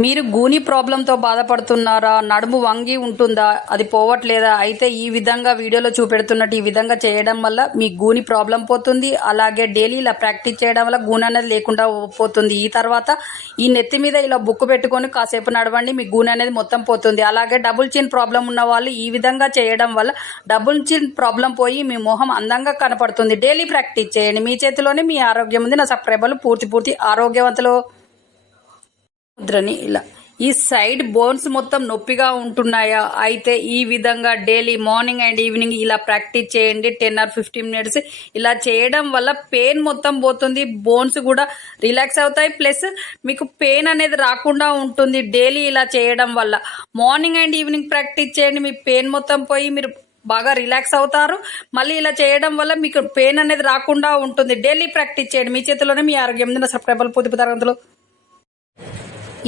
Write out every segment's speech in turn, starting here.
మీరు గూని ప్రాబ్లంతో బాధపడుతున్నారా? నడుము వంగి ఉంటుందా? అది పోవట్లేదా? అయితే ఈ విధంగా వీడియోలో చూపెడుతున్నట్టు ఈ విధంగా చేయడం వల్ల మీ గూని ప్రాబ్లం పోతుంది. అలాగే డైలీ ఇలా ప్రాక్టీస్ చేయడం వల్ల గూని అనేది లేకుండా పోతుంది. ఈ తర్వాత ఈ నెత్తి మీద ఇలా బుక్కు పెట్టుకొని కాసేపు నడవండి, మీ గూని అనేది మొత్తం పోతుంది. అలాగే డబుల్ చిన్ ప్రాబ్లం ఉన్న వాళ్ళు ఈ విధంగా చేయడం వల్ల డబుల్ చిన్ ప్రాబ్లం పోయి మీ మొహం అందంగా కనపడుతుంది. డైలీ ప్రాక్టీస్ చేయండి. మీ చేతిలోనే మీ ఆరోగ్యం ఉంది. నా సబ్స్క్రైబర్లు పూర్తి ఆరోగ్యవంతులు. ముద్రని ఇలా ఈ సైడ్ బోన్స్ మొత్తం నొప్పిగా ఉంటున్నాయా? అయితే ఈ విధంగా డైలీ మార్నింగ్ అండ్ ఈవినింగ్ ఇలా ప్రాక్టీస్ చేయండి. 10 or 15 minutes ఇలా చేయడం వల్ల పెయిన్ మొత్తం పోతుంది, బోన్స్ కూడా రిలాక్స్ అవుతాయి, ప్లస్ మీకు పెయిన్ అనేది రాకుండా ఉంటుంది. డైలీ ఇలా చేయడం వల్ల మార్నింగ్ అండ్ ఈవినింగ్ ప్రాక్టీస్ చేయండి. మీ పెయిన్ మొత్తం పోయి మీరు బాగా రిలాక్స్ అవుతారు. మళ్ళీ ఇలా చేయడం వల్ల మీకు పెయిన్ అనేది రాకుండా ఉంటుంది. డైలీ ప్రాక్టీస్ చేయండి. మీ చేతిలోనే మీ ఆరోగ్యం ఉంది. నా సబ్స్క్రైబర్లు పొదుపు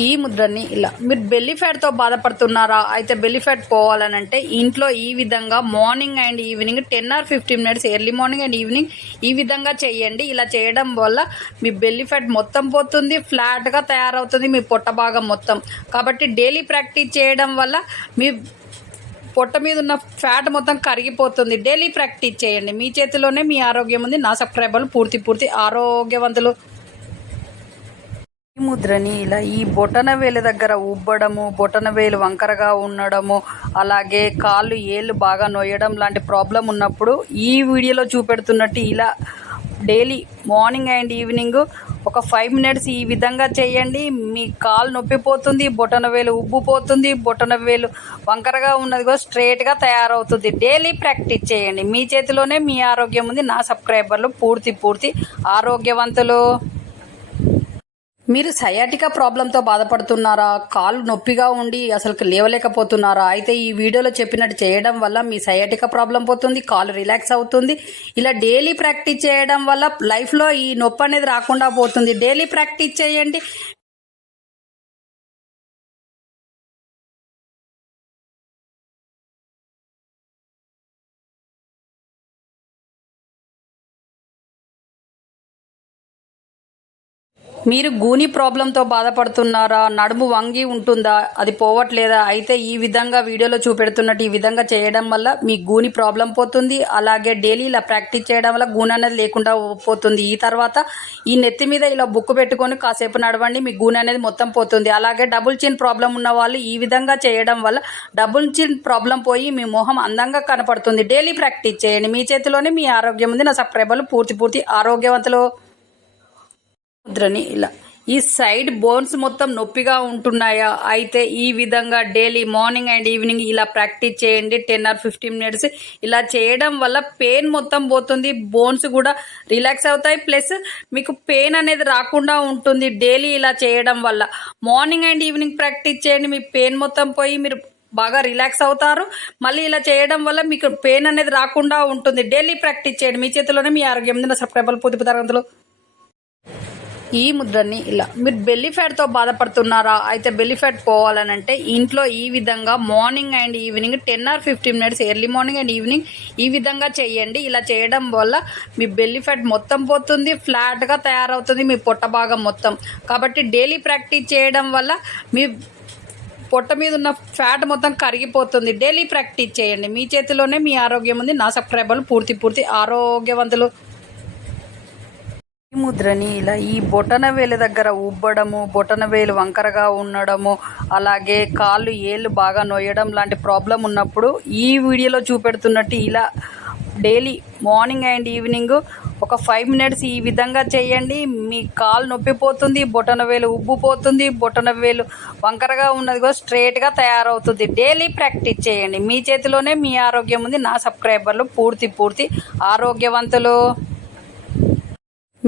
ఈ ముద్రని ఇలా మీరు బెల్లీ ఫ్యాట్తో బాధపడుతున్నారా? అయితే బెల్లీ ఫ్యాట్ పోవాలనంటే ఇంట్లో ఈ విధంగా morning and evening 10 or 15 minutes early morning and evening ఈ విధంగా చేయండి. ఇలా చేయడం వల్ల మీ బెల్లీ ఫ్యాట్ మొత్తం పోతుంది, ఫ్లాట్గా తయారవుతుంది మీ పొట్ట భాగం మొత్తం. కాబట్టి డైలీ ప్రాక్టీస్ చేయడం వల్ల మీ పొట్ట మీద ఉన్న ఫ్యాట్ మొత్తం కరిగిపోతుంది. డైలీ ప్రాక్టీస్ చేయండి. మీ చేతిలోనే మీ ఆరోగ్యం ఉంది. నా సబ్స్క్రైబర్లు పూర్తి ఆరోగ్యవంతులు. ఈ ముద్రని ఇలా ఈ బొటన వేలు దగ్గర ఉబ్బడము, బొటన వేలు వంకరగా ఉండడము, అలాగే కాళ్ళు ఏళ్ళు బాగా నొయ్యడం లాంటి ప్రాబ్లం ఉన్నప్పుడు ఈ వీడియోలో చూపెడుతున్నట్టు ఇలా డైలీ మార్నింగ్ అండ్ ఈవినింగ్ ఒక 5 minutes ఈ విధంగా చేయండి. మీ కాలు నొప్పిపోతుంది, బొటన వేలు ఉబ్బిపోతుంది, బొటన వేలు వంకరగా ఉన్నది కూడా స్ట్రైట్గా తయారవుతుంది. డైలీ ప్రాక్టీస్ చేయండి. మీ చేతిలోనే మీ ఆరోగ్యం ఉంది. నా సబ్స్క్రైబర్లు పూర్తి ఆరోగ్యవంతులు. మీరు సయాటికా ప్రాబ్లంతో బాధపడుతున్నారా? కాళ్ళు నొప్పిగా ఉండి అసలు లేవలేకపోతున్నారా? అయితే ఈ వీడియోలో చెప్పినట్టు చేయడం వల్ల మీ సయాటికా ప్రాబ్లం పోతుంది, కాళ్ళు రిలాక్స్ అవుతుంది. ఇలా డైలీ ప్రాక్టీస్ చేయడం వల్ల లైఫ్లో ఈ నొప్పి అనేది రాకుండా పోతుంది. డైలీ ప్రాక్టీస్ చేయండి. మీరు గూని ప్రాబ్లంతో బాధపడుతున్నారా? నడుము వంగి ఉంటుందా? అది పోవట్లేదా? అయితే ఈ విధంగా వీడియోలో చూపెడుతున్నట్టు ఈ విధంగా చేయడం వల్ల మీ గూని ప్రాబ్లం పోతుంది. అలాగే డైలీ ఇలా ప్రాక్టీస్ చేయడం వల్ల గూని అనేది లేకుండా పోతుంది. ఈ తర్వాత ఈ నెత్తి మీద ఇలా బుక్కు పెట్టుకొని కాసేపు నడవండి, మీ గూని అనేది మొత్తం పోతుంది. అలాగే డబుల్ చిన్ ప్రాబ్లం ఉన్న వాళ్ళు ఈ విధంగా చేయడం వల్ల డబుల్ చిన్ ప్రాబ్లం పోయి మీ మొహం అందంగా కనపడుతుంది. డైలీ ప్రాక్టీస్ చేయండి. మీ చేతిలోనే మీ ఆరోగ్యం ఉంది. నా సబ్స్క్రైబర్లు పూర్తి ఆరోగ్యవంతులు. ముద్రని ఇలా ఈ సైడ్ బోన్స్ మొత్తం నొప్పిగా ఉంటున్నాయా? అయితే ఈ విధంగా డైలీ మార్నింగ్ అండ్ ఈవినింగ్ ఇలా ప్రాక్టీస్ చేయండి. 10 or 15 minutes ఇలా చేయడం వల్ల పెయిన్ మొత్తం పోతుంది, బోన్స్ కూడా రిలాక్స్ అవుతాయి, ప్లస్ మీకు పెయిన్ అనేది రాకుండా ఉంటుంది. డైలీ ఇలా చేయడం వల్ల మార్నింగ్ అండ్ ఈవినింగ్ ప్రాక్టీస్ చేయండి. మీ పెయిన్ మొత్తం పోయి మీరు బాగా రిలాక్స్ అవుతారు. మళ్ళీ ఇలా చేయడం వల్ల మీకు పెయిన్ అనేది రాకుండా ఉంటుంది. డైలీ ప్రాక్టీస్ చేయండి. మీ చేతిలోనే మీ ఆరోగ్యం ఉంది. నా సబ్స్క్రైబర్లు పొదుపు ఈ ముద్రని ఇలా మీరు బెల్లీ ఫ్యాట్తో బాధపడుతున్నారా? అయితే బెల్లీ ఫ్యాట్ పోవాలనంటే ఇంట్లో ఈ విధంగా morning and evening 10 or 15 minutes early morning and evening ఈ విధంగా చేయండి. ఇలా చేయడం వల్ల మీ బెల్లీ ఫ్యాట్ మొత్తం పోతుంది, ఫ్లాట్గా తయారవుతుంది మీ పొట్ట భాగం మొత్తం. కాబట్టి డైలీ ప్రాక్టీస్ చేయడం వల్ల మీ పొట్ట మీద ఉన్న ఫ్యాట్ మొత్తం కరిగిపోతుంది. డైలీ ప్రాక్టీస్ చేయండి. మీ చేతిలోనే మీ ఆరోగ్యం ఉంది. నా సబ్స్క్రైబర్లు పూర్తి ఆరోగ్యవంతులు. ఈ ముద్రని ఇలా ఈ బొటన వేలు దగ్గర ఉబ్బడము, బొటన వేలు వంకరగా ఉండడము, అలాగే కాళ్ళు ఏళ్ళు బాగా నొయ్యడం లాంటి ప్రాబ్లం ఉన్నప్పుడు ఈ వీడియోలో చూపెడుతున్నట్టు ఇలా డైలీ మార్నింగ్ అండ్ ఈవినింగ్ ఒక 5 minutes ఈ విధంగా చేయండి. మీ కాలు నొప్పిపోతుంది, బొటన వేలు ఉబ్బిపోతుంది, బొటన వేలు వంకరగా ఉన్నది కూడా స్ట్రైట్గా తయారవుతుంది. డైలీ ప్రాక్టీస్ చేయండి. మీ చేతిలోనే మీ ఆరోగ్యం ఉంది. నా సబ్స్క్రైబర్లు పూర్తి ఆరోగ్యవంతులు.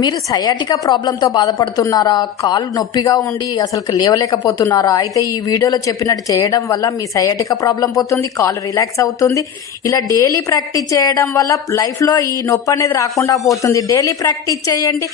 మీరు సయాటికా ప్రాబ్లంతో బాధపడుతున్నారా? కాళ్ళు నొప్పిగా ఉండి అసలు లేవలేకపోతున్నారా? అయితే ఈ వీడియోలో చెప్పినట్టు చేయడం వల్ల మీ సయాటికా ప్రాబ్లం పోతుంది, కాళ్ళు రిలాక్స్ అవుతుంది. ఇలా డైలీ ప్రాక్టీస్ చేయడం వల్ల లైఫ్లో ఈ నొప్పి అనేది రాకుండా పోతుంది. డైలీ ప్రాక్టీస్ చేయండి.